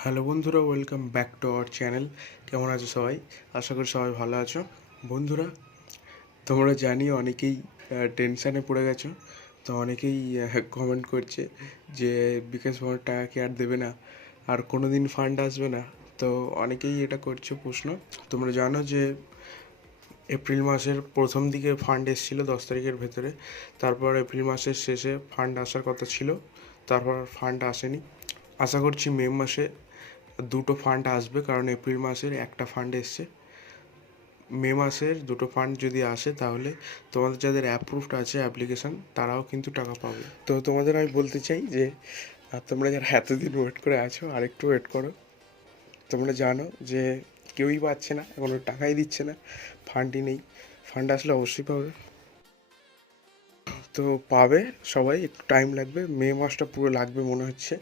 Hello বন্ধুরা, welcome back to our channel. কেমন আছো সবাই? আশা করি সবাই ভালো আছো। বন্ধুরা, তোমরা জানি অনেকেই টেনশানে পড়ে গেছো। তো অনেকেই কমেন্ট করছে যে বিকাশ ভবনের টাকা কি আর দেবে না, আর কোনো দিন ফান্ড আসবে না। তো অনেকেই এটা করছে প্রশ্ন। তোমরা জানো যে এপ্রিল মাসের প্রথম দিকে ফান্ড এসেছিলো 10 তারিখের ভেতরে। তারপর এপ্রিল মাসের শেষে ফান্ড আসার কথা ছিল, তারপর ফান্ড আসেনি। আশা করছি মে মাসে দুটো ফান্ড আসবে, কারণ এপ্রিল মাসের একটা ফান্ড এসছে। মে মাসের দুটো ফান্ড যদি আসে তাহলে তোমাদের যাদের অ্যাপ্রুভড আছে অ্যাপ্লিকেশান, তারাও কিন্তু টাকা পাবে। তো তোমাদের আমি বলতে চাই যে তোমরা যারা এতদিন ওয়েট করে আছো আরেকটু ওয়েট করো। তোমরা জানো যে কেউই পাচ্ছে না, এখনও টাকাই দিচ্ছে না, ফান্ডই নেই। ফান্ড আসলে অবশ্যই পাবে। তো পাবে সবাই, একটু টাইম লাগবে, মে মাসটা পুরো লাগবে মনে হচ্ছে।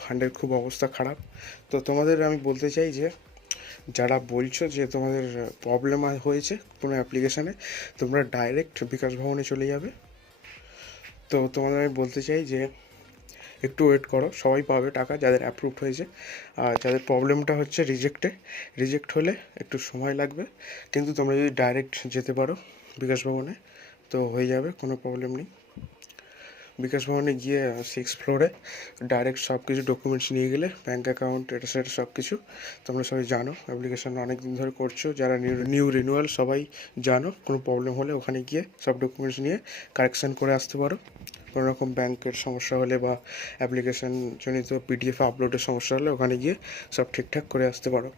ফান্ডের খুব অবস্থা খারাপ। তো তোমাদের আমি বলতে চাই যে যারা বলছো যে তোমাদের প্রবলেম হয়েছে কোনো অ্যাপ্লিকেশানে, তোমরা ডাইরেক্ট বিকাশ ভবনে চলে যাবে। তো তোমাদের আমি বলতে চাই যে একটু ওয়েট করো, সবাই পাবে টাকা যাদের অ্যাপ্রুভড হয়েছে। আর যাদের প্রবলেমটা হচ্ছে রিজেক্ট হলে একটু সময় লাগবে, কিন্তু তোমরা যদি ডাইরেক্ট যেতে পারো বিকাশ ভবনে তো হয়ে যাবে, কোনো প্রবলেম নেই। বিকাশ ভবনে গিয়ে 6th ফ্লোরে ডাইরেক্ট সব কিছু ডকুমেন্টস নিয়ে গেলে, ব্যাঙ্ক অ্যাকাউন্ট এটা সেটা সব কিছু তোমরা সবাই জানো, অ্যাপ্লিকেশান অনেক দিন ধরে করছো, যারা নিউ রিনিউয়াল সবাই জানো। কোনো প্রবলেম হলে ওখানে গিয়ে সব ডকুমেন্টস নিয়ে কারেকশান করে আসতে পারো। কোনো রকম ব্যাংকের সমস্যা হলে বা অ্যাপ্লিকেশান জনিত পিডিএফ আপলোডের সমস্যা হলে ওখানে গিয়ে সব ঠিকঠাক করে আসতে পারো।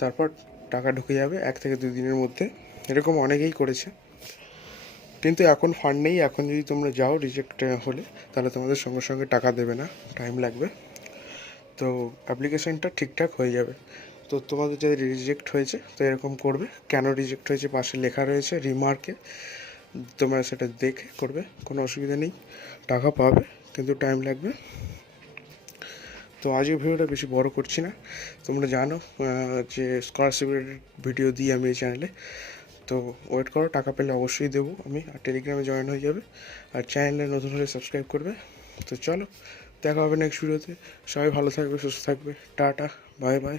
তারপর টাকা ঢুকে যাবে 1 থেকে 2 দিনের মধ্যে। এরকম অনেকেই করেছে, কিন্তু এখন ফান্ড নেই। এখন যদি তোমরা যাও রিজেক্ট হলে, তাহলে তোমাদের সঙ্গে সঙ্গে টাকা দেবে না, টাইম লাগবে। তো অ্যাপ্লিকেশানটা ঠিকঠাক হয়ে যাবে। তো তোমাদের যাদের রিজেক্ট হয়েছে তো এরকম করবে, কেন রিজেক্ট হয়েছে পাশে লেখা রয়েছে রিমার্কে, তোমরা সেটা দেখে করবে, কোনো অসুবিধা নেই, টাকা পাবে, কিন্তু টাইম লাগবে। তো আজকের ভিডিওটা বেশি বড় করছি না। তোমরা জানো যে স্কলারশিপের ভিডিও দিই আমি এই চ্যানেলে। তো ওয়েট করো, টাকা পেলে অবশ্যই দেবো আমি। আর টেলিগ্রামে জয়েন হয়ে যাবে, আর চ্যানেলে নতুন হলে সাবস্ক্রাইব করবে। তো চলো, দেখা হবে নেক্সট ভিডিওতে। সবাই ভালো থাকবে, সুস্থ থাকবে। Tata, bye bye.